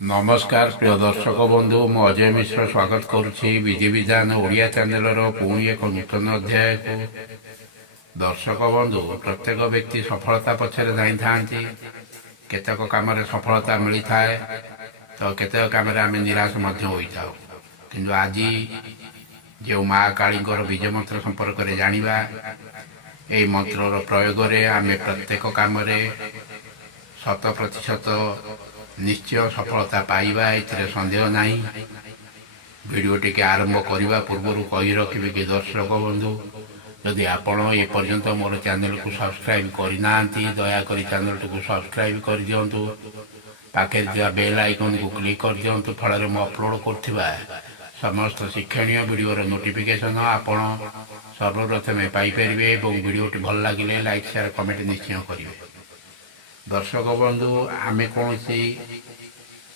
नमस्कार प्रिय दर्शक बंधु मु अजय मिश्र स्वागत करुच्ची विधि विधान ओडिया चैनल पुणी एक नूतन अध्याय को। दर्शक बंधु प्रत्येक व्यक्ति सफलता पछरे जाई था केतक काम सफलता मिली थाए तो केतक काम आम निराश होता किंतु आज जो माँ काली बीज मंत्र संपर्क में जाना यही मंत्र प्रयोग आम प्रत्येक कम 100% निश्चय सफलता पाइबा ए सन्देह नहीं। वीडियो टी आरंभ करने पूर्व कही रखिए कि दर्शक बंधु यदि आपण एपर्यंत मोर चैनल को सब्सक्राइब करना दयाकोरी चैनल टी सब्सक्राइब कर दिंतु पाखे जो बेल आइकन को क्लिक कर दिंतु फल मु अपलोड कर समस्त शिक्षणीय वीडियो नोटिफिकेशन आपण सर्वप्रथमे पाइपर और वीडियो टी भल लगे लाइक शेयर कमेंट निश्चय करेंगे। दर्शक बंधु आम कौन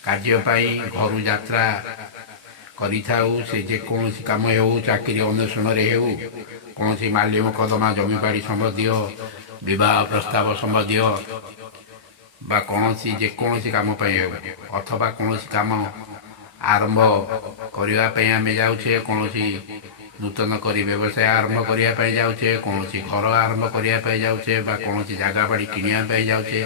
कार्यपाई घर यात्रा करूँ से जेकोसी कम हो चाकरी अन्वेषण हो कौन माल्य मोकदमा जमीबाड़ी संबंधी विवाह प्रस्ताव संबंधी कौन जेकोसी कम अथवा कौन कम आरंभ करने आम जाऊे कौन नूतन करी व्यवसाय आरंभ करने जाऊे कौन घर आरंभ करने जाऊे कौन जगह बाड़ी किणवाई जाऊे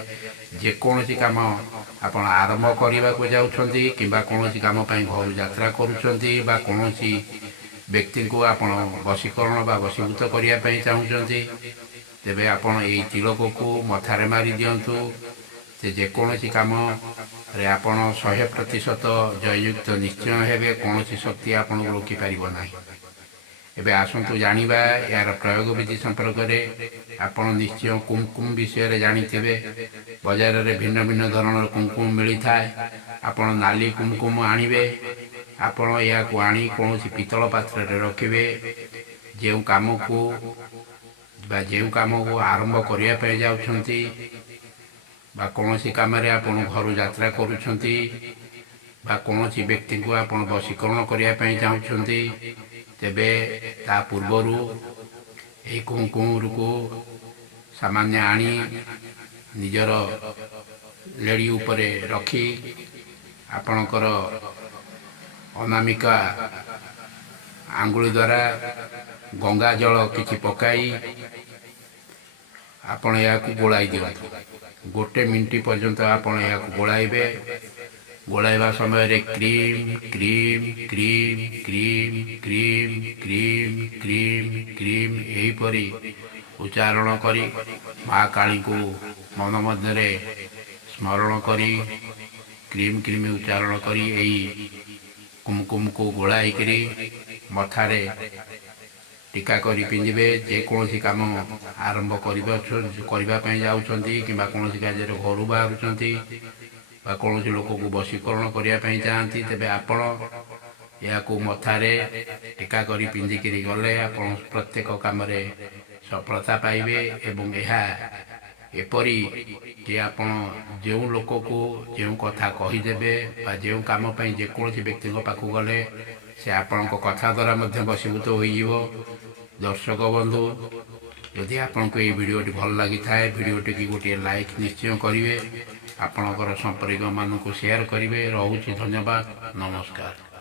जेकोसी कम आप आरंभ करने को जाऊँगी कि कौन कम घर यात्रा करुँच कौन व्यक्ति को आप वशीकरण वशीभूत करने चाहूँगी तेरे आपण यही तिलक को मथारे मारी दिंतु से जेकोसी कम आपण 100% जययुक्त निश्चय हेबे कौन शक्ति आपन रोकी पारिबना। एबे आसंतु जानिबा यार प्रयोग विधि संपर्क में आपण निश्चय कुमकुम विषय जानिथिबे। बाजार रे भिन्न भिन्न धरणर कुमकुम मिली थाए। आपण नाली कुमकुम आनिबे आपण या को आनी कौन पितल पात्र रे रखिबे। जेउ काम को आरंभ करिया पे जाउछंती बा कौन कम आपण घर यात्रा करुछंती बा कौन व्यक्ति को आप वशीकरण करने चाहूँगी तेबे ता पूर्वर यही कुमकुम को सामान्य आनी निजर लेडी उपरे रखी आपणकर अनामिका आंगुली द्वारा गंगा जल किछि पकाई आपण या गोलाई दियंतु। गोटे मिनिट पर्यंत आपण या गोलाइबे। गोलाइबा समय रे cream cream cream cream cream cream cream cream यहीपरी उच्चारण करी माँ काली को मन मध्य स्मरण करी क्रीम क्रीम उच्चारण करी यही कुमकुम को गोलाई करी मथारे टीका करी पिंधिबे। जेकोसी कम आरंभ करने जाऊँगी कि कौन कार्य घर बाहर कौन लोक को वशीकरण करने चाहती तेरे आपण या मथारे टीका करी पिंधिक गले आप प्रत्येक कम सफलता पाइबे। एवं एपरी जे आप जो लोक को जो कथा कहीदेवे जो कम जेकोसी व्यक्ति पाखु गले से आपण कथा द्वारा वशीभूत हो। दर्शक बंधु यदि आपन को ये वीडियो भल लगी थाए वीडियो टी गोटे लाइक निश्चय करेंगे। आपणकर संपर्क मान को शेयर करेंगे। रोचे धन्यवाद नमस्कार।